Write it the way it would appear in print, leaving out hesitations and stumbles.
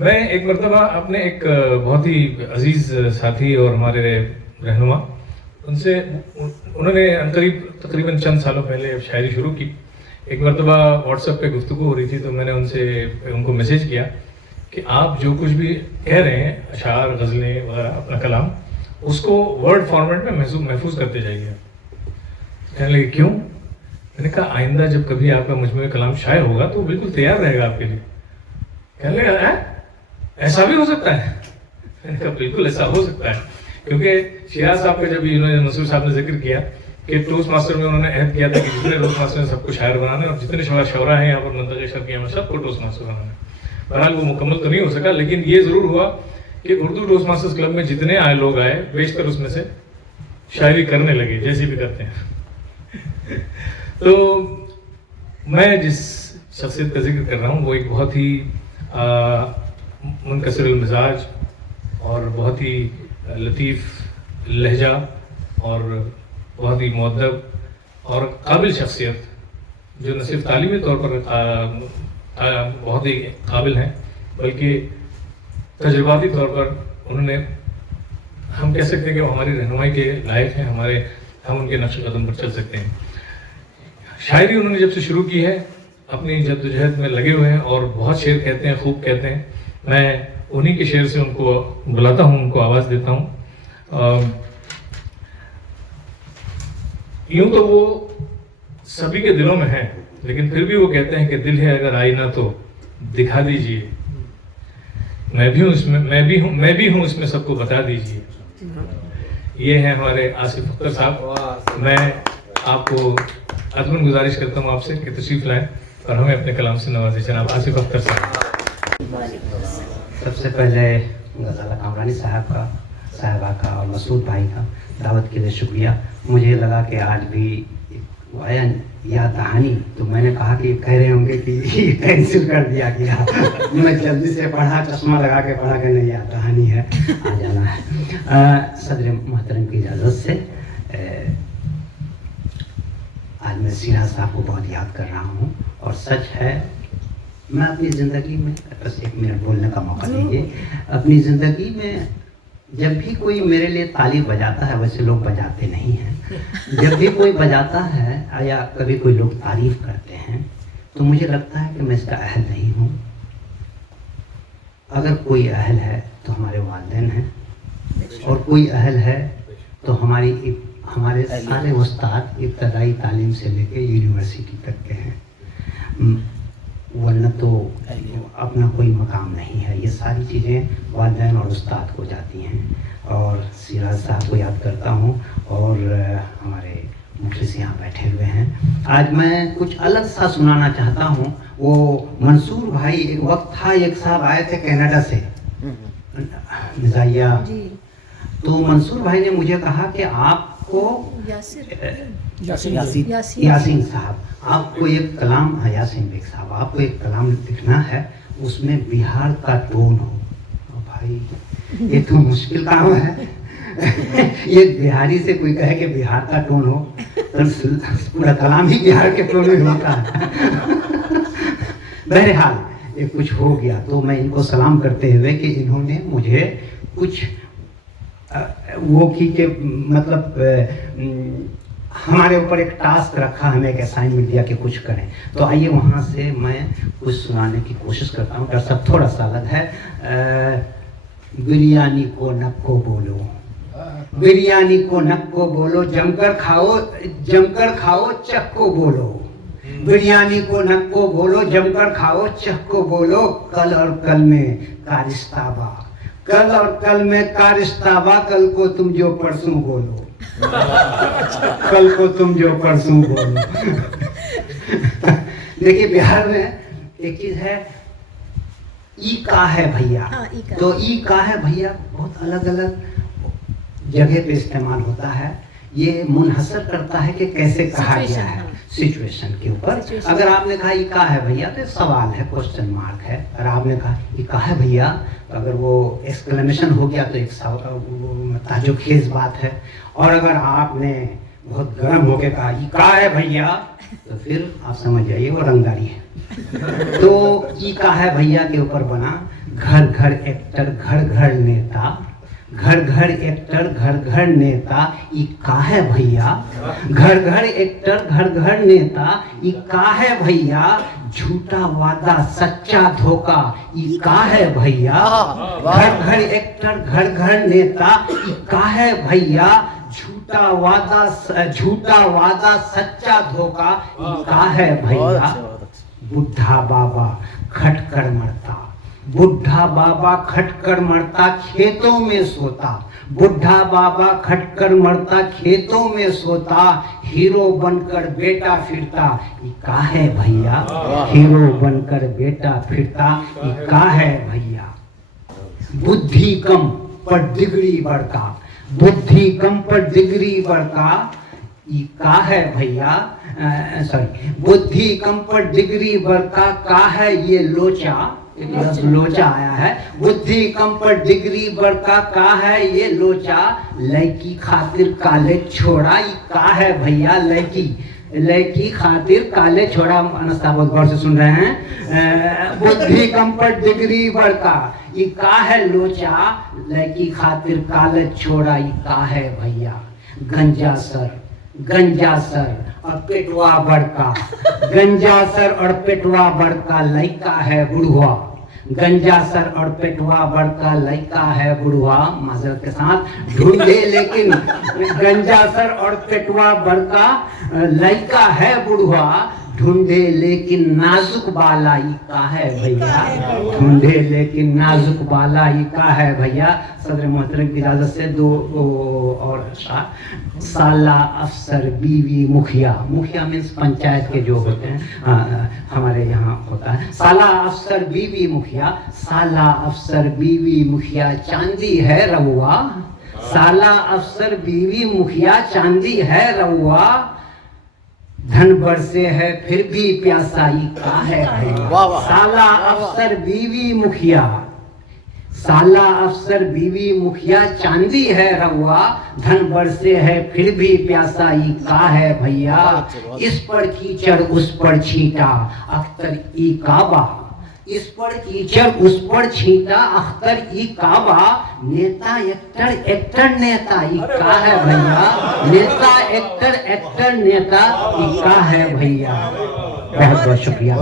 मैं एक मरतबा अपने एक बहुत ही अजीज़ साथी और हमारे रहनुमा उनसे उन्होंने अनकरीब तकरीबन चंद सालों पहले शायरी शुरू की। एक मरतबा व्हाट्सएप पे गुफ्तगू हो रही थी तो मैंने उनको मैसेज किया कि आप जो कुछ भी कह रहे हैं, अशार, गज़लें वगैरह, अपना कलाम, उसको वर्ड फॉर्मेट में महफूज करते जाइए। कहने लगे क्यों? मैंने कहा आइंदा जब कभी आपका मुजमुए कलाम शाये होगा तो बिल्कुल तैयार रहेगा आपके लिए। कहने लगे ऐसा भी हो सकता है? मैंने कहा बिल्कुल ऐसा हो सकता है, क्योंकि शिराज साहब का जब इन्होंने नसूर साहब ने जिक्र किया कि टोस्ट मास्टर में उन्होंने अहद किया था कि जितने टोस्ट मास्टर हैं सबको शायर बनाना है और जितने शोरा हैं यहाँ पर मंतक़े शर्क़िया में सबको टोस्ट मास्टर बनाना है। बहरहाल वो मुकम्मल तो नहीं हो सका, लेकिन ये ज़रूर हुआ कि उर्दू टोस्ट मास्टर्स क्लब में जितने आए लोग आए, बेशतर उसमें से शायरी करने लगे, जैसे भी करते हैं। तो मैं जिस शख्सियत का जिक्र कर रहा हूँ वो एक बहुत ही मुनकसिरुल मिजाज और बहुत ही लतीफ़ लहजा और बहुत ही मुअद्दब और काबिल शख्सियत, जो न सिर्फ तालीमी तौर पर बहुत ही काबिल हैं, बल्कि तजुर्बाती तौर पर उन्होंने, हम कह सकते हैं कि वो हमारी रहनुमाई के लायक हैं, हम उनके नक्श कदम पर चल सकते हैं। शायरी उन्होंने जब से शुरू की है अपनी जद्दोजहद में लगे हुए हैं और बहुत शेर कहते हैं, खूब कहते हैं। मैं उन्हीं के शेर से उनको बुलाता हूँ, उनको आवाज़ देता हूँ। यूं तो वो सभी के दिलों में है, लेकिन फिर भी वो कहते हैं कि दिल है अगर आईना तो दिखा दीजिए, मैं भी हूँ इसमें सबको बता दीजिए। ये है हमारे आसिफ अख्तर साहब। मैं आपको अदमन गुजारिश करता हूँ आपसे कि तशरीफ लाएं और हमें अपने कलाम से नवाजें। जनाब आसिफ अख्तर साहब। सबसे पहले गज़ाला कामरानी साहबा का और मसूद भाई का दावत के लिए शुक्रिया। मुझे लगा कि आज भी बयान या कहानी, तो मैंने कहा कि कह रहे होंगे कि कैंसिल कर दिया गया। मैं जल्दी से पढ़ा, चश्मा लगा के पढ़ा कि नहीं या कहानी है, आ जाना है। सदर मोहतरम की इजाज़त से आज मैं सिराज साहब को बहुत याद कर रहा हूँ। और सच है, मैं अपनी ज़िंदगी में, बस एक मिनट बोलने का मौका दीजिए, अपनी ज़िंदगी में जब भी कोई मेरे लिए ताली बजाता है, वैसे लोग बजाते नहीं हैं, जब भी कोई बजाता है या कभी कोई लोग तारीफ़ करते हैं तो मुझे लगता है कि मैं इसका अहल नहीं हूँ। अगर कोई अहल है तो हमारे वालिदैन हैं, और कोई अहल है तो हमारे सारे उस्ताद इब्तदाई तालीम से लेके यूनिवर्सिटी तक के हैं, वरना तो अपना कोई मकाम नहीं है। ये सारी चीज़ें वालिदैन और उस्ताद को जाती हैं। और सिराज साहब को याद करता हूँ और हमारे मुखलिस यहाँ बैठे हुए हैं। आज मैं कुछ अलग सा सुनाना चाहता हूँ। वो मंसूर भाई, एक वक्त था, एक साहब आए थे कनाडा से, मिजाइया, तो मंसूर भाई ने मुझे कहा कि आपको यासीन साहब, आपको एक कलाम, यासीन बेग साहब, आपको एक कलाम लिखना है, उसमें बिहार का टोन हो। भाई ये तो मुश्किल काम है। ये बिहारी से कोई कहे कि बिहार का टोन हो तो पूरा कलाम ही बिहार के टोन में होता है। बहरहाल ये कुछ हो गया, तो मैं इनको सलाम करते हुए कि इन्होंने मुझे कुछ वो की के मतलब हमारे ऊपर एक टास्क रखा, हमें एक असाइनमेंट दिया कि कुछ करें। तो आइए वहाँ से मैं कुछ सुनाने की कोशिश करता हूँ। डर सब थोड़ा सा अलग है। बिरयानी को नक्को बोलो, बिरयानी को नक्को बोलो, जमकर खाओ चक्को बोलो। बिरयानी को नक्को बोलो, जमकर खाओ चक्को बोलो। कल और कल में कारिस्ताबा, कल और कल में कारिस्ताबा, कल को तुम जो परसों बोलो, कल को तुम जो परसों बोलो। देखिए बिहार में एक चीज है, ई का है भैया। तो ई का है भैया बहुत अलग अलग जगह पे इस्तेमाल होता है। ये मुनहसर करता है कि कैसे कहा गया है, सिचुएशन के ऊपर। अगर आपने कहा ये का है भैया तो सवाल है, क्वेश्चन मार्क है। अगर आपने कहा ये का है भैया, तो अगर वो एक्सक्लेमेशन हो गया तो एक ताज्जुब खेज बात है। और अगर आपने बहुत गर्म होके कहा ई का है भैया, तो फिर आप समझ जाइए वो रंगदारी है। तो ई का है भैया के ऊपर बना घर घर एक्टर घर घर नेता, घर घर एक्टर घर घर नेता, ई का है भैया, घर घर एक्टर घर घर नेता, ई का है भैया, झूठा वादा सच्चा धोखा, ई का है भैया, घर घर एक्टर घर घर नेता, ई का है भैया, झूठा वादा सच्चा धोखा, ई का है भैया, बुढ़ा बाबा खटकर मरता, बुढ़ा बाबा खटकर मरता खेतों में सोता, बुढ़ा बाबा खटकर मरता खेतों में सोता, हीरो बनकर बेटा फिरता, ये का है भैया, हीरो बनकर बेटा फिरता, ये का है भैया, बुद्धि कम पर डिग्री बढ़ता, बुद्धि कम पर डिग्री बढ़ता, ये का है भैया, सॉरी, बुद्धि कम पर डिग्री बढ़ता, का है ये लोचा, लोचा आया है, बुद्धि कम पर डिग्री बढ़ता, का है ये लोचा, लड़की खातिर काले छोड़ा, ये का है भैया, लड़की खातिर काले छोड़ा। अनस्ता बहुत गौर से सुन रहे हैं। बुद्धि कम पर डिग्री बढ़ता, ये का है लोचा, लड़की खातिर काले छोड़ा, ये का है भैया, गंजा सर और पेटवा बड़का, गंजा सर और पेटवा बड़का, लड़का है बुढ़वा, गंजा सर और पेटवा बड़का, लड़का है बुढ़वा, माजरत के साथ ढूंढे लेकिन गंजा सर और पेटवा बड़का, लड़का है बुढ़वा, ढूंढे लेकिन नाजुक बाला, ये का है भैया, ढूंढे लेकिन नाजुक बाला, ये का है भैया। सदर मोहतरम की इजाजत से दो और साला अफसर बीवी मुखिया, मुखिया मीन्स पंचायत के जो होते हैं, हमारे यहाँ होता है साला अफसर बीवी मुखिया, साला अफसर बीवी मुखिया, चांदी है रउआ, साला अफसर बीवी मुखिया, चांदी है रउआ, धन बरसे है फिर भी प्यासा, ये का है भैया, साला अफसर बीवी मुखिया, साला अफसर बीवी मुखिया, चांदी है रउआ, धन बरसे है फिर भी प्यासा, ये का है भैया, इस पर कीचड़ उस पर छींटा, अख्तर ई काबा, इस पर कीचड़ उस पर छींटा, अख्तर ई काबा, नेता एक्टर नेता, ई का है भैया, नेता एक्टर नेता, ई का है भैया। बहुत बहुत शुक्रिया।